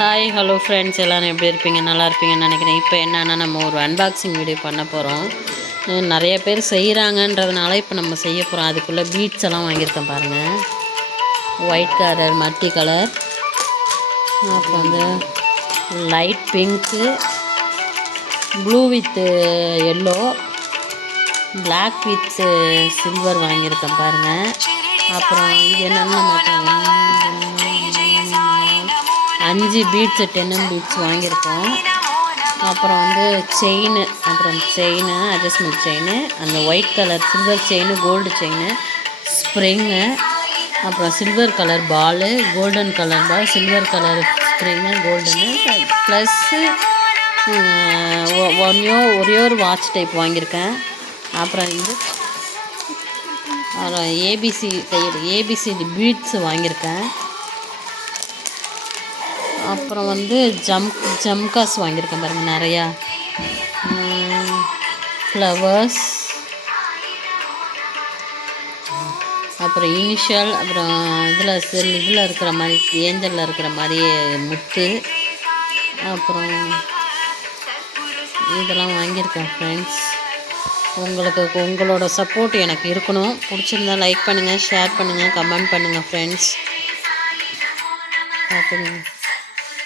Hi hello friends, எல்லோரும் எப்படி இருப்பீங்க? நல்லா இருப்பீங்கன்னு நினைக்கிறேன். இப்போ என்னென்னா நம்ம ஒரு அன்பாக்சிங் வீடியோ பண்ண போகிறோம். நிறைய பேர் செய்கிறாங்கன்றதுனால இப்போ நம்ம செய்ய போகிறோம். அதுக்குள்ளே பீட்ஸ் எல்லாம் வாங்கியிருக்கேன் பாருங்கள். ஒயிட் கலர், மல்டி கலர், அப்புறம் வந்து light pink, blue with yellow, black with silver வாங்கியிருக்கேன் பாருங்கள். அப்புறம் இது என்னென்னு 5 பீட்ஸு 10 பீட்ஸ் வாங்கியிருக்கோம். அப்புறம் வந்து செயின், அட்ஜஸ்ட்மெண்ட் செயின், அந்த white colour silver chain, gold chain, spring, அப்புறம் silver colour ball, golden colour ball, silver colour spring, golden, plus ஒரே ஒரு வாட்ச் டைப் வாங்கியிருக்கேன். அப்புறம் வந்து ஏபிசிடி பீட்ஸு வாங்கியிருக்கேன். அப்புறம் வந்து ஜம்காஸ் வாங்கியிருக்கேன் பாருங்கள், நிறையா ஃப்ளவர்ஸ், அப்புறம் இனிஷியல், அப்புறம் இதில் இருக்கிற மாதிரி, ஏஞ்சலில் இருக்கிற மாதிரி முத்து, அப்புறம் இதெல்லாம் வாங்கியிருக்கேன் ஃப்ரெண்ட்ஸ். உங்களோட சப்போர்ட் எனக்கு இருக்கணும். பிடிச்சிருந்தா லைக் பண்ணுங்கள், ஷேர் பண்ணுங்கள், கமெண்ட் பண்ணுங்கள் ஃப்ரெண்ட்ஸ். பார்த்துங்க.